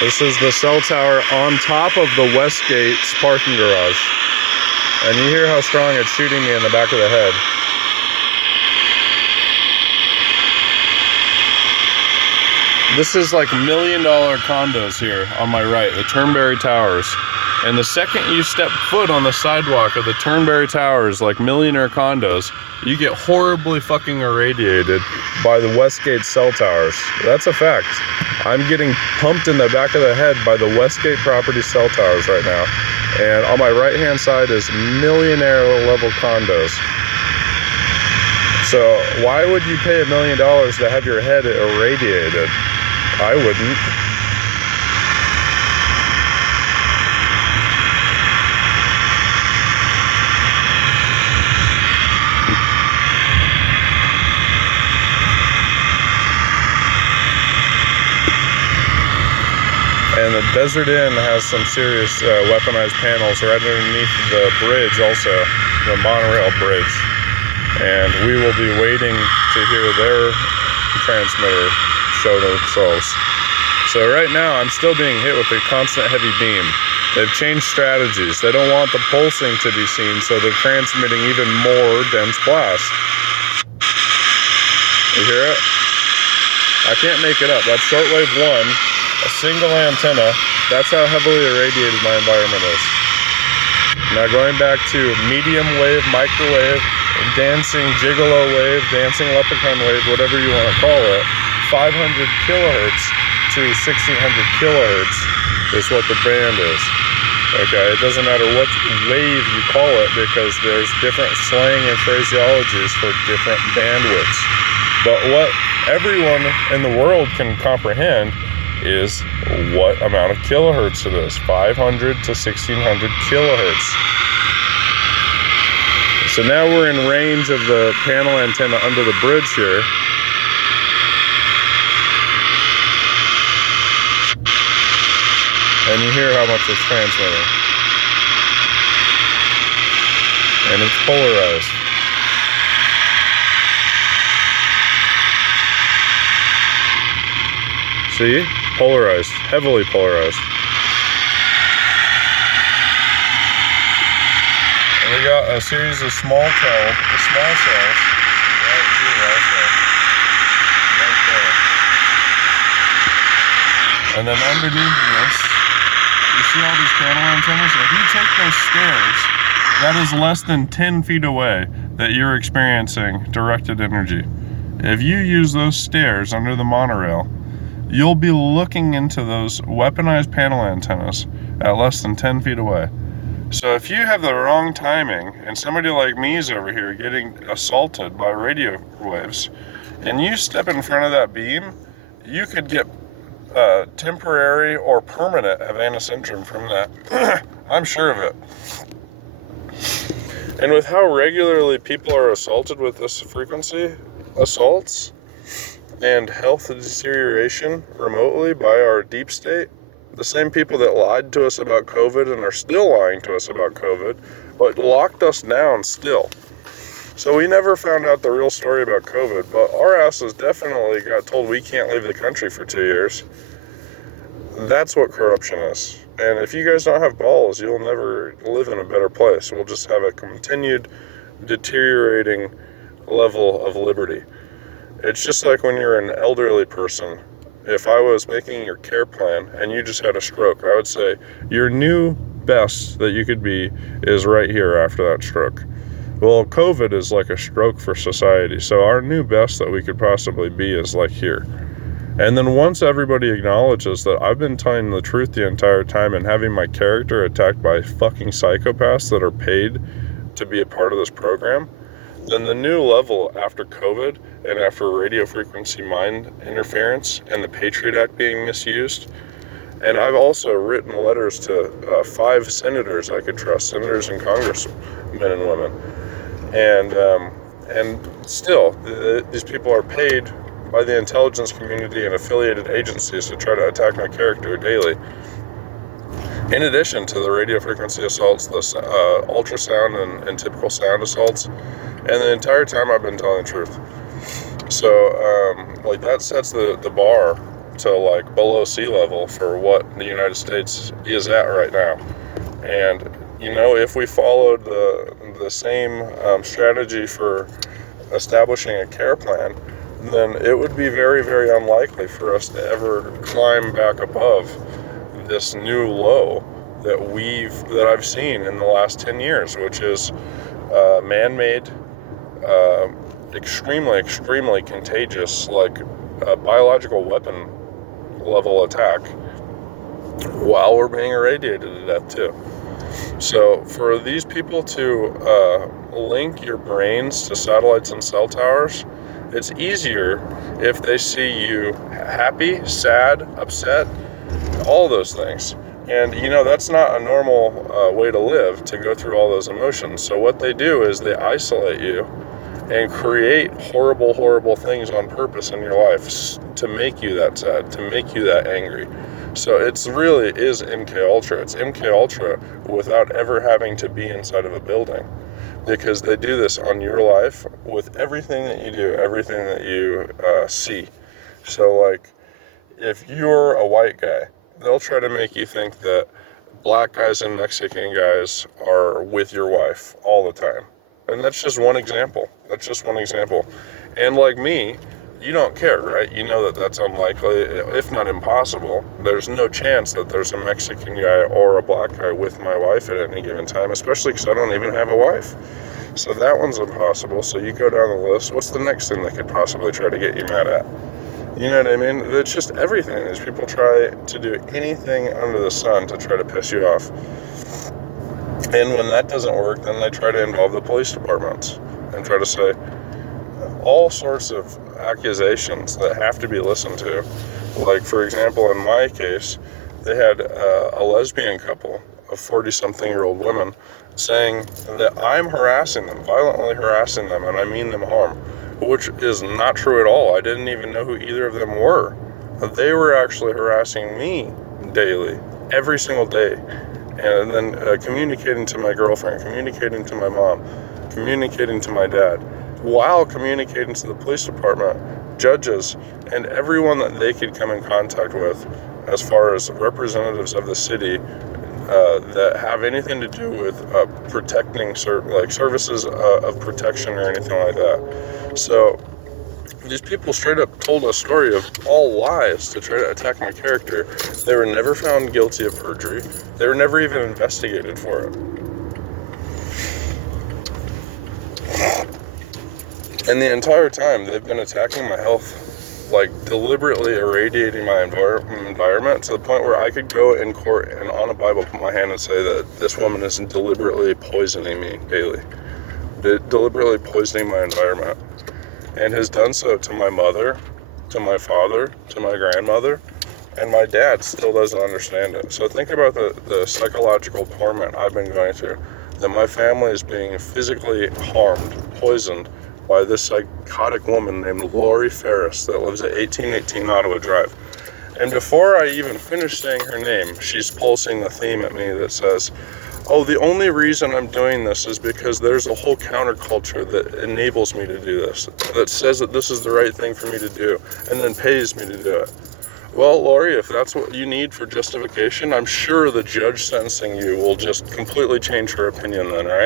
This is the cell tower on top of the Westgate's parking garage. And you hear how strong it's shooting me in the back of the head. This is like $1 million condos here on my right, the Turnberry Towers. And the second you step foot on the sidewalk of the Turnberry Towers, like millionaire condos, you get horribly fucking irradiated by the Westgate cell towers. That's a fact. I'm getting pumped in the back of the head by the Westgate property cell towers right now. And on my right hand side is millionaire level condos. So why would you pay $1 million to have your head irradiated? I wouldn't. And the Desert Inn has some serious weaponized panels right underneath the bridge also, the monorail bridge. And we will be waiting to hear their transmitter show themselves. So right now I'm still being hit with a constant heavy beam. They've changed strategies. They don't want the pulsing to be seen, so they're transmitting even more dense blast. You hear it? I can't make it up. That's shortwave 1, a single antenna. That's how heavily irradiated my environment is. Now going back to medium wave, microwave, dancing gigolo wave, dancing leprechaun wave, whatever you want to call it, 500 kilohertz to 1600 kilohertz is what the band is. Okay, it doesn't matter what wave you call it because there's different slang and phraseologies for different bandwidths. But what everyone in the world can comprehend is what amount of kilohertz it is, 500 to 1600 kilohertz. So now we're in range of the panel antenna under the bridge here. And you hear how much it's transmitting. And it's polarized. See? Polarized. Heavily polarized. And we got a series of small cells right here also. Right there. And then underneath this, you see all these panel antennas? If you take those stairs, that is less than 10 feet away that you're experiencing directed energy. If you use those stairs under the monorail, you'll be looking into those weaponized panel antennas at less than 10 feet away. So if you have the wrong timing and somebody like me is over here getting assaulted by radio waves and you step in front of that beam, you could get temporary or permanent Havana syndrome from that. I'm sure of it. And with how regularly people are assaulted with this frequency assaults and health deterioration remotely by our deep state, the same people that lied to us about COVID and are still lying to us about COVID, but locked us down still. So we never found out the real story about COVID, but our asses definitely got told we can't leave the country for 2 years. That's what corruption is. And if you guys don't have balls, you'll never live in a better place. We'll just have a continued deteriorating level of liberty. It's just like when you're an elderly person. If I was making your care plan and you just had a stroke, I would say your new best that you could be is right here after that stroke. Well, COVID is like a stroke for society, so our new best that we could possibly be is like here. And then once everybody acknowledges that I've been telling the truth the entire time and having my character attacked by fucking psychopaths that are paid to be a part of this program, then the new level after COVID and after radio frequency mind interference and the Patriot Act being misused, and I've also written letters to 5 senators I could trust, senators and congressmen and women. And still, these people are paid by the intelligence community and affiliated agencies to try to attack my character daily. In addition to the radio frequency assaults, the ultrasound and typical sound assaults, and the entire time I've been telling the truth. So, like that sets the bar to like below sea level for what the United States is at right now. And if we followed the same strategy for establishing a care plan, then it would be very, very unlikely for us to ever climb back above this new low that I've seen in the last 10 years, which is man-made, extremely contagious, like a biological weapon level attack, while we're being irradiated to death too. So for these people to link your brains to satellites and cell towers, it's easier if they see you happy, sad, upset, all those things. And that's not a normal way to live, to go through all those emotions. So what they do is they isolate you and create horrible things on purpose in your life to make you that sad, to make you that angry. So it's really is MKUltra. It's MKUltra without ever having to be inside of a building, because they do this on your life with everything that you do, everything that you see. So like, if you're a white guy, they'll try to make you think that black guys and Mexican guys are with your wife all the time. And that's just one example. And like me, you don't care, right? You know that that's unlikely, if not impossible. There's no chance that there's a Mexican guy or a black guy with my wife at any given time, especially because I don't even have a wife. So that one's impossible. So you go down the list. What's the next thing they could possibly try to get you mad at? You know what I mean? It's just everything. These people try to do anything under the sun to try to piss you off. And when that doesn't work, then they try to involve the police departments and try to say all sorts of accusations that have to be listened to. Like, for example, in my case, they had a lesbian couple of 40-something-year-old women saying that I'm harassing them, violently harassing them, and I mean them harm, which is not true at all. I didn't even know who either of them were. They were actually harassing me daily, every single day, and then communicating to my girlfriend, communicating to my mom, communicating to my dad, while communicating to the police department, judges, and everyone that they could come in contact with as far as representatives of the city that have anything to do with protecting services of protection or anything like that. So these people straight up told a story of all lies to try to attack my character. They were never found guilty of perjury. They were never even investigated for it. And the entire time, they've been attacking my health, like deliberately irradiating my environment to the point where I could go in court and on a Bible put my hand and say that this woman is deliberately poisoning me daily, deliberately poisoning my environment, and has done so to my mother, to my father, to my grandmother, and my dad still doesn't understand it. So think about the psychological torment I've been going through, that my family is being physically harmed, poisoned, by this psychotic woman named Lori Ferris that lives at 1818 Ottawa Drive. And before I even finish saying her name, she's pulsing the theme at me that says, oh, the only reason I'm doing this is because there's a whole counterculture that enables me to do this, that says that this is the right thing for me to do, and then pays me to do it. Well, Lori, if that's what you need for justification, I'm sure the judge sentencing you will just completely change her opinion then, right?